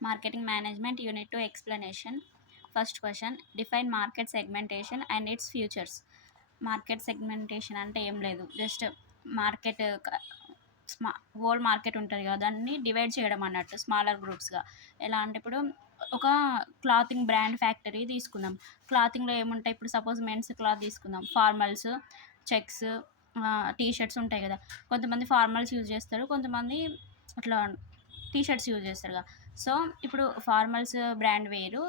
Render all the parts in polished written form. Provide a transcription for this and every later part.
Marketing management unit 2 explanation. First question, define market segmentation and its futures. Market segmentation అంటే ఏం లేదు, just market whole market ఉంటుంది కదా, దాన్ని డివైడ్ చేయడం అన్నట్టు స్మాలర్ గ్రూప్స్గా. ఎలా అంటే ఇప్పుడు ఒక క్లాతింగ్ బ్రాండ్ ఫ్యాక్టరీ తీసుకుందాం. క్లాతింగ్లో ఏముంటాయి, ఇప్పుడు సపోజ్ మెన్స్ క్లాత్ తీసుకుందాం, ఫార్మల్స్, చెక్స్, టీ షర్ట్స్ ఉంటాయి కదా. కొంతమంది ఫార్మల్స్ యూజ్ చేస్తారు, కొంతమంది అట్లా టీ షర్ట్స్ యూజ్ చేస్తారు కదా. సో ఇప్పుడు ఫార్మల్స్ బ్రాండ్ వేరు,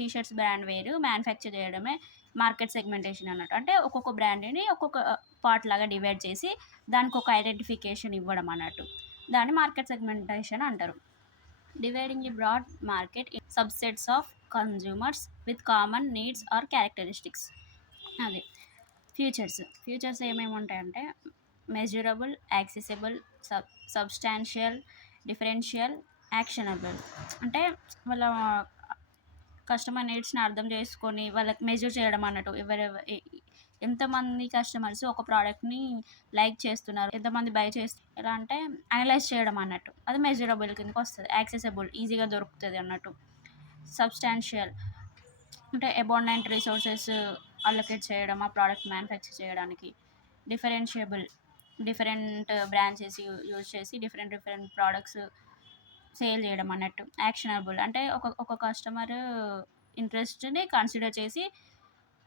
టీ షర్ట్స్ బ్రాండ్ వేరు మ్యానుఫ్యాక్చర్ చేయడమే మార్కెట్ సెగ్మెంటేషన్ అన్నట్టు. అంటే ఒక్కొక్క బ్రాండ్ని ఒక్కొక్క పార్ట్ లాగా డివైడ్ చేసి దానికి ఒక ఐడెంటిఫికేషన్ ఇవ్వడం అన్నట్టు. దాన్ని మార్కెట్ సెగ్మెంటేషన్ అంటారు. Dividing the broad market in subsets of consumers with common needs or characteristics. అది ఫ్యూచర్స్ ఏమేమి ఉంటాయంటే measurable, accessible, substantial, differential, actionable. అంటే వాళ్ళ కస్టమర్ నీడ్స్ని అర్థం చేసుకొని వాళ్ళకి మెజర్ చేయడం అన్నట్టు. ఎంతమంది కస్టమర్స్ ఒక ప్రోడక్ట్ని లైక్ చేస్తున్నారు, ఎంతమంది బై చేస్తున్నారు, ఎలా అంటే అనలైజ్ చేయడం అన్నట్టు. అది మెజరబుల్ కిందకి వస్తుంది. యాక్సెసిబుల్, ఈజీగా దొరుకుతుంది అన్నట్టు. సబ్స్టాన్షియల్ అంటే అబాండెంట్ రిసోర్సెస్ అలొకేట్ చేయడం ఆ ప్రోడక్ట్ మ్యానుఫ్యాక్చర్ చేయడానికి. డిఫరెన్షియబుల్, డిఫరెంట్ బ్రాంచెస్ యూజ్ చేసి డిఫరెంట్ ప్రోడక్ట్స్ సేల్ చేయడం అన్నట్టు. యాక్షనబుల్ అంటే ఒక కస్టమర్ ఇంట్రెస్ట్ని కన్సిడర్ చేసి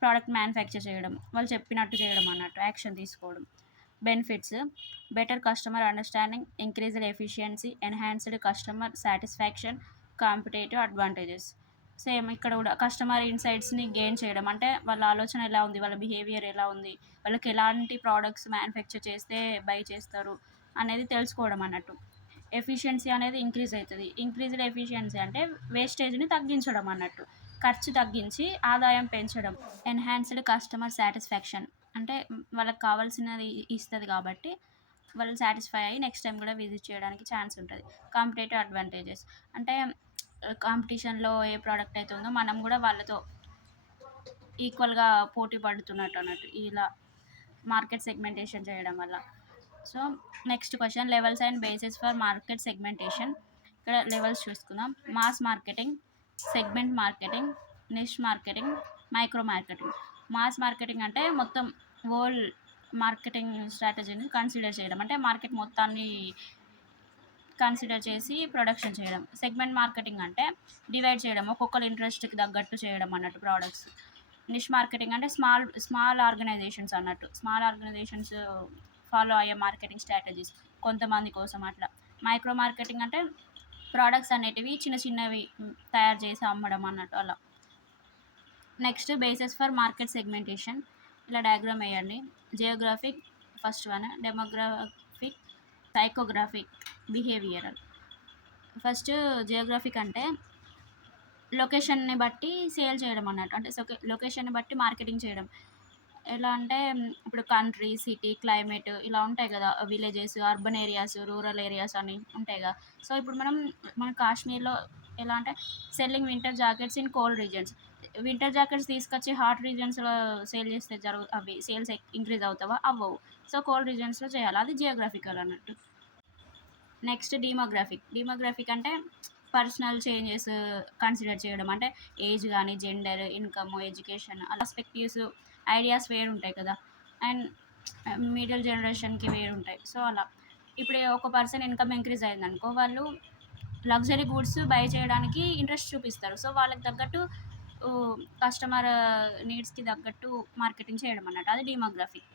ప్రోడక్ట్ మ్యానుఫ్యాక్చర్ చేయడం, వాళ్ళు చెప్పినట్టు చేయడం అన్నట్టు, యాక్షన్ తీసుకోవడం. Benefits, better customer understanding, increased efficiency, enhanced customer satisfaction, competitive advantages. Same ఇక్కడ కూడా కస్టమర్ ఇన్సైట్స్ని గెయిన్ చేయడం, అంటే వాళ్ళ ఆలోచన ఎలా ఉంది, వాళ్ళ బిహేవియర్ ఎలా ఉంది, వాళ్ళకి ఎలాంటి ప్రోడక్ట్స్ మ్యానుఫ్యాక్చర్ చేస్తే బై చేస్తారు అనేది తెలుసుకోవడం అన్నట్టు. ఎఫిషియన్సీ అనేది ఇంక్రీజ్ అవుతుంది. ఇంక్రీజ్డ్ ఎఫిషియన్సీ అంటే వేస్టేజ్ని తగ్గించడం అన్నట్టు, ఖర్చు తగ్గించి ఆదాయం పెంచడం. ఎన్హాన్స్డ్ కస్టమర్ సాటిస్ఫాక్షన్ అంటే వాళ్ళకి కావాల్సినది ఇస్తుంది కాబట్టి వాళ్ళు సాటిస్ఫై అయ్యి నెక్స్ట్ టైం కూడా విజిట్ చేయడానికి ఛాన్స్ ఉంటుంది. కాంపిటేటివ్ అడ్వాంటేజెస్ అంటే కాంపిటీషన్లో ఏ ప్రోడక్ట్ అయితే ఉందో మనం కూడా వాళ్ళతో ఈక్వల్గా పోటీ పడుతున్నట్టు అన్నట్టు ఇలా మార్కెట్ సెగ్మెంటేషన్ చేయడం వల్ల. So next question, levels and basis for market segmentation. ఇక్కడ లెవెల్స్ చూసుకుందాం. Mass marketing, segment marketing, niche marketing, micro marketing. Mass marketing అంటే మొత్తం హోల్ మార్కెటింగ్ స్ట్రాటజీని కన్సిడర్ చేయడం, అంటే మార్కెట్ మొత్తాన్ని కన్సిడర్ చేసి ప్రొడక్షన్ చేయడం. సెగ్మెంట్ మార్కెటింగ్ అంటే డివైడ్ చేయడం, ఒక్కొక్కరు ఇంట్రెస్ట్కి తగ్గట్టు చేయడం అన్నట్టు ప్రోడక్ట్స్. నిష్ మార్కెటింగ్ అంటే స్మాల్ ఆర్గనైజేషన్స్ అన్నట్టు, స్మాల్ ఆర్గనైజేషన్స్ ఫాలో అయ్యే మార్కెటింగ్ స్ట్రాటజీస్ కొంతమంది కోసం అట్లా. మైక్రో మార్కెటింగ్ అంటే ప్రోడక్ట్స్ అనేటివి చిన్నవి తయారు చేసి అమ్మడం అన్నట్టు అలా. Next basis for market segmentation. ఇలా డయాగ్రామ్ వేయండి. Geographic first one, demographic, psychographic, behavioural. First geographic అంటే లొకేషన్ని బట్టి సేల్ చేయడం అన్నట్టు, అంటే లొకేషన్ని బట్టి మార్కెటింగ్ చేయడం. ఎలా అంటే ఇప్పుడు కంట్రీ, సిటీ, క్లైమేట్ ఇలా ఉంటాయి కదా, villages, urban areas, rural areas అని ఉంటాయి కదా. సో ఇప్పుడు మన కాశ్మీర్లో ఎలా అంటే selling winter jackets in cold reasons. Winter jackets తీసుకొచ్చి హాట్ రీజన్స్లో సేల్ చేస్తే అవి సేల్స్ ఇంక్రీజ్ అవుతావా? అవ్వవు. సో కోల్డ్ రీజన్స్లో చేయాలి, అది జియోగ్రాఫికల్ అన్నట్టు. నెక్స్ట్ డీమోగ్రాఫిక్ అంటే పర్సనల్ చేంజెస్ కన్సిడర్ చేయడం, అంటే ఏజ్ కానీ, జెండర్, ఇన్కమ్, ఎడ్యుకేషన్ అలా పర్స్పెక్టివ్స్, ఐడియాస్ వేరు ఉంటాయి కదా. అండ్ మిడిల్ జనరేషన్కి వేరు ఉంటాయి. సో అలా ఇప్పుడు ఒక పర్సన్ ఇన్కమ్ ఇంక్రీజ్ అయిందనుకో, వాళ్ళు లగ్జరీ గూడ్స్ బై చేయడానికి ఇంట్రెస్ట్ చూపిస్తారు. సో వాళ్ళకి తగ్గట్టు కస్టమర్ నీడ్స్కి తగ్గట్టు మార్కెటింగ్ చేయడం అన్నట్టు, అది డీమోగ్రాఫిక్.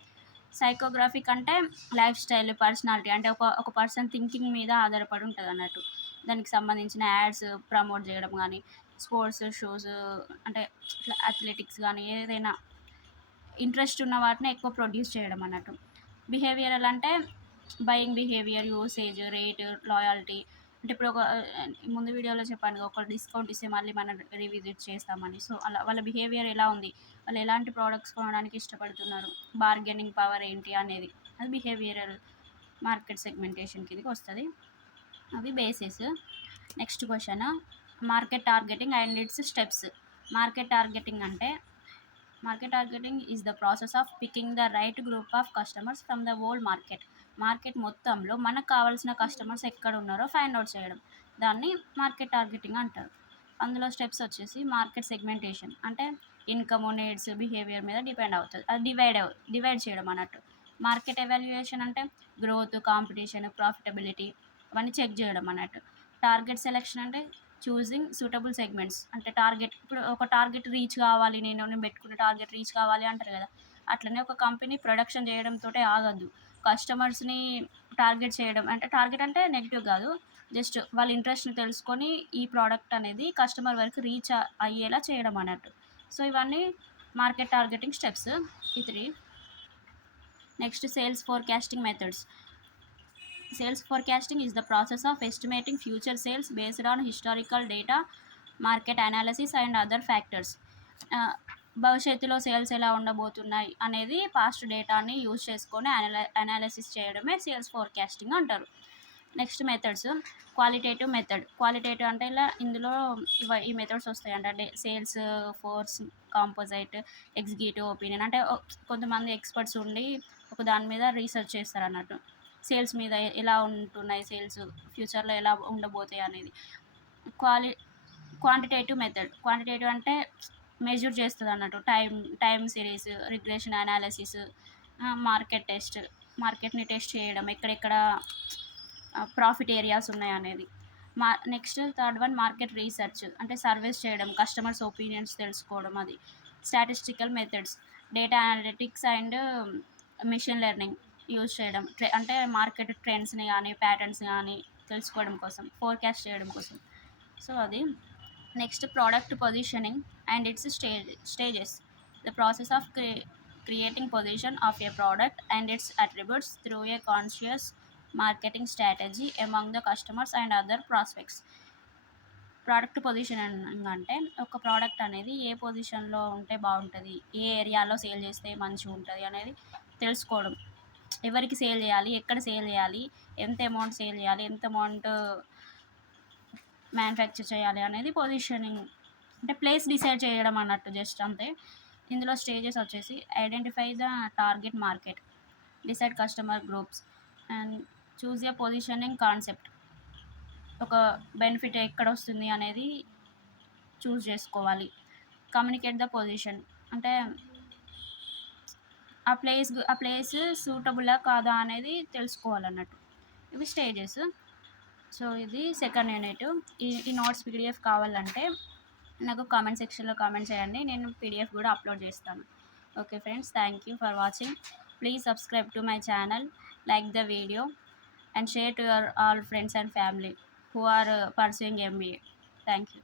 సైకోగ్రాఫిక్ అంటే లైఫ్ స్టైల్, పర్సనాలిటీ, అంటే ఒక పర్సన్ థింకింగ్ మీద ఆధారపడి ఉంటుంది అన్నట్టు. దానికి సంబంధించిన యాడ్స్ ప్రమోట్ చేయడం కానీ, స్పోర్ట్స్ షోస్, అంటే ఇట్లా అథ్లెటిక్స్ కానీ ఏదైనా ఇంట్రెస్ట్ ఉన్న వాటిని ఎక్కువ ప్రొడ్యూస్ చేయడం అన్నట్టు. బిహేవియరల్ అంటే buying behaviour, usage, rate, loyalty. అంటే ఇప్పుడు ముందు వీడియోలో చెప్పాను, ఒక డిస్కౌంట్ ఇస్తే మళ్ళీ మనం రీవిజిట్ చేస్తామని. సో అలా వాళ్ళ బిహేవియర్ ఎలా ఉంది, వాళ్ళు ఎలాంటి ప్రోడక్ట్స్ కొనడానికి ఇష్టపడుతున్నారు, బార్గెనింగ్ పవర్ ఏంటి అనేది, అది బిహేవియరల్ మార్కెట్ సెగ్మెంటేషన్ కిందకి వస్తుంది. అవి basis. Next question, market targeting and it's steps. Market targeting is the process of picking the right group of customers from the whole market. Market మొత్తంలో మనకు కావాల్సిన కస్టమర్స్ ఎక్కడ ఉన్నారో ఫైండ్ అవుట్ చేయడం. దాన్ని మార్కెట్ టార్గెటింగ్ అంటారు. అందులో స్టెప్స్ వచ్చేసి మార్కెట్ సెగ్మెంటేషన్ అంటే ఇన్కమ్, నీడ్స్, బిహేవియర్ మీద డిపెండ్ అవుతుంది. అది డివైడ్ చేయడం అన్నట్టు. మార్కెట్ ఎవాల్యుయేషన్ అంటే గ్రోత్, కాంపిటీషన్, ప్రాఫిటబిలిటీ అవన్నీ చెక్ చేయడం అన్నట్టు. టార్గెట్ సెలెక్షన్ అంటే చూసింగ్ సూటబుల్ సెగ్మెంట్స్ అంటే టార్గెట్ ఇప్పుడు ఒక టార్గెట్ రీచ్ కావాలి, నేను పెట్టుకున్న టార్గెట్ రీచ్ కావాలి అంటారు కదా. అట్లనే ఒక కంపెనీ ప్రొడక్షన్ చేయడంతో ఆగద్దు. కస్టమర్స్ని టార్గెట్ చేయడం అంటే టార్గెట్ అంటే నెగిటివ్ కాదు, జస్ట్ వాళ్ళ ఇంట్రెస్ట్ని తెలుసుకొని ఈ ప్రోడక్ట్ అనేది కస్టమర్ వరకు రీచ్ అయ్యేలా చేయడం అన్నట్టు. సో ఇవన్నీ మార్కెట్ టార్గెటింగ్ స్టెప్స్ ఈ three. Next sales forecasting methods. Sales forecasting is the process of estimating future sales based on historical data, market analysis and other factors. భవిష్యత్తులో సేల్స్ ఎలా ఉండబోతున్నాయి అనేది పాస్ట్ డేటాని యూజ్ చేసుకొని అనాలిసిస్ చేయడమే sales forecasting అంటారు. Next methods. Qualitative method. Qualitative అంటే ఇందులో ఈ మెథడ్స్ వస్తాయంట. అంటే సేల్స్ ఫోర్స్ కాంపోజైట్, ఎగ్జిక్యూటివ్ ఒపీనియన్ అంటే కొంతమంది ఎక్స్పర్ట్స్ ఉండి ఒక దాని మీద రీసెర్చ్ చేస్తారు అన్నట్టు. సేల్స్ మీద ఎలా ఉంటున్నాయి, సేల్స్ ఫ్యూచర్లో ఎలా ఉండబోతాయి అనేది. Quali quantitative method. క్వాంటిటేటివ్ అంటే మెజర్ చేస్తుంది అన్నట్టు. Time series, regression analysis, market test, మార్కెట్ని టెస్ట్ చేయడం ఎక్కడెక్కడ ప్రాఫిట్ ఏరియాస్ ఉన్నాయి అనేది. Next third one market research అంటే సర్వేస్ చేయడం, కస్టమర్స్ ఒపీనియన్స్ తెలుసుకోవడం అది. Statistical methods. Data analytics and machine learning use చేయడం అంటే మార్కెట్ ట్రెండ్స్ని కానీ ప్యాటర్న్స్ కానీ తెలుసుకోవడం కోసం, ఫోర్కాస్ట్ చేయడం కోసం. సో అది. Next product positioning and it's stages. The process of creating position of A product and it's attributes through a conscious marketing strategy among the customers and other prospects. Product positioning అంటే ఒక product అనేది ఏ పొజిషన్లో ఉంటే బాగుంటుంది, ఏ ఏరియాలో sale చేస్తే మంచిగా ఉంటుంది అనేది తెలుసుకోవడం. ఎవరికి సేల్ చేయాలి, ఎక్కడ సేల్ చేయాలి, ఎంత అమౌంట్ సేల్ చేయాలి, ఎంత అమౌంట్ మ్యానుఫ్యాక్చర్ చేయాలి అనేది పొజిషనింగ్ అంటే ప్లేస్ డిసైడ్ చేయడం అన్నట్టు, జస్ట్ అంతే. ఇందులో స్టేజెస్ వచ్చేసి identify the target market, decide customer groups and choose a positioning concept. ఒక బెనిఫిట్ ఎక్కడ వస్తుంది అనేది చూస్ చేసుకోవాలి. కమ్యూనికేట్ ద పొజిషన్ అంటే ఆ ప్లేస్ సూటబులా కాదా అనేది తెలుసుకోవాలన్నట్టు. ఇవి స్టేజెస్. సో ఇది సెకండ్ యూనిట్. ఈ నోట్స్ పీడిఎఫ్ కావాలంటే నాకు కామెంట్ సెక్షన్లో కామెంట్ చేయండి, నేను పీడిఎఫ్ కూడా అప్లోడ్ చేస్తాను. Okay friends, thank you for watching. Please subscribe to my channel, like the video and share to your all friends and family who are pursuing MBA. Thank you.